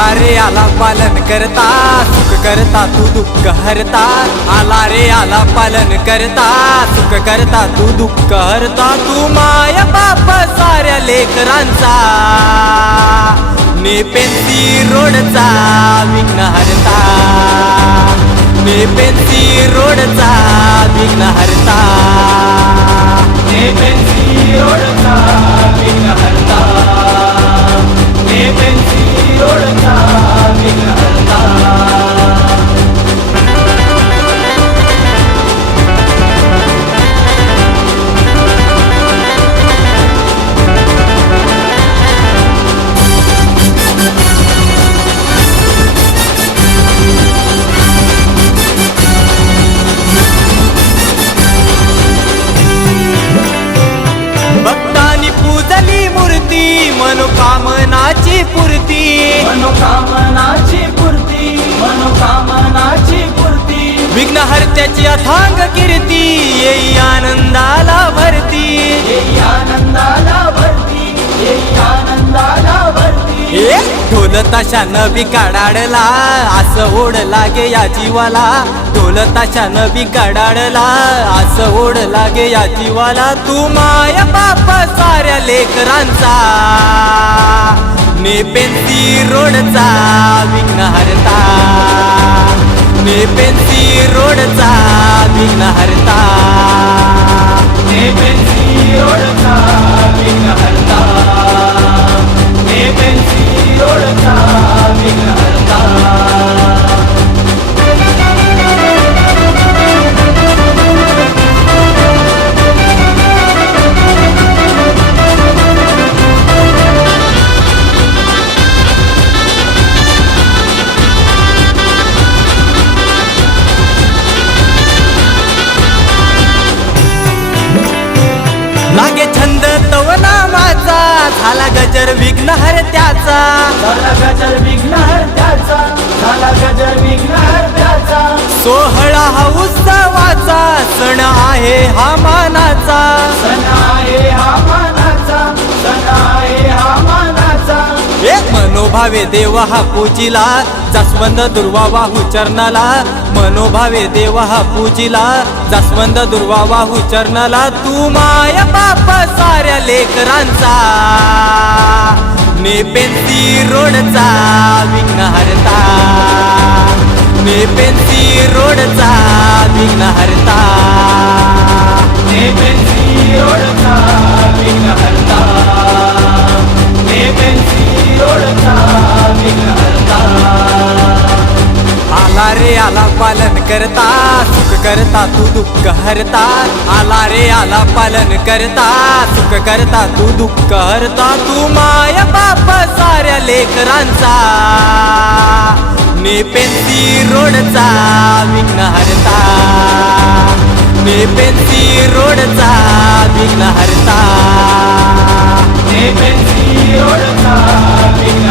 आला रे आला पालन करता, सुख करता तू दुःख हरता. आला रे आला पालन करता, सुख करता तू दुःख हरता. तू माय बाप साऱ्या लेकरांचा, नेपेंसी रोडचा विघ्न हरता. नेपेंसी रोडचा विघ्न हरता. नेपेंसी रोडचा विघ्न हरता. नेपेंसी रोडचा विघ्न हरता. मनोकामनाची पूर्ती, मनोकामनाची पूर्ती, मनोकामनाची पूर्ती. विघ्नहर्त्याची अथांग कीर्ती, येई आनंदाला भरती. येई आनंदाला भरती, येई आनंदाला भरती. ढोल ताशानं बिकाडाडला, असं ओढ लागे या जीवाला. ढोल ताशानं बिकाडाडला, असं ओढ लागे या जीवाला. तू माय बाप साऱ्या लेकरांचा, नेपेंसी रोडचा विघ्न हरता. नेपेंसी रोडचा विघ्न हरता. नेपेंसी रोडचा विघ्न हरता. नेपेंसी रोडचा विघ्न हरता. लागे छंद तव नामाचा, झाला गजर विघ्न हरत्याचा. झाला गजर विघ्न हरत्याचा, झाला गजर विघ्न हरत्याचा. सोहळा हा उत्सवाचा, सण आहे हा मानाचा. सण आहे हा मानाचा, सण आहे हा मानाचा. एक मनोभावे देव हा पूजिला, जास्वंद दुर्वा वाहू चरणाला. मनोभावे देव हा पूजिला, जास्वंद दुर्वा वाहू चरणाला. तू माय बाप साऱ्या लेकरांचा, नेपेंसी रोडचा विघ्न हरता. नेपेंसी रोडचा विघ्न हरता. नेपेंसी रोडचा विघ्न हरता. नेपेंसी रोडचा विघ्न हरता. आला रे आला पालन करता, सुख करता तू दुःख हरता. आला रे आला पालन करता, सुख करता तू दुःख हरता. तू माय बाप साऱ्या लेकरांचा, नेपेंसी रोडचा विघ्न हरता. नेपेंसी रोडचा विघ्न हरता. नेपेंसी रोडचा विघ्न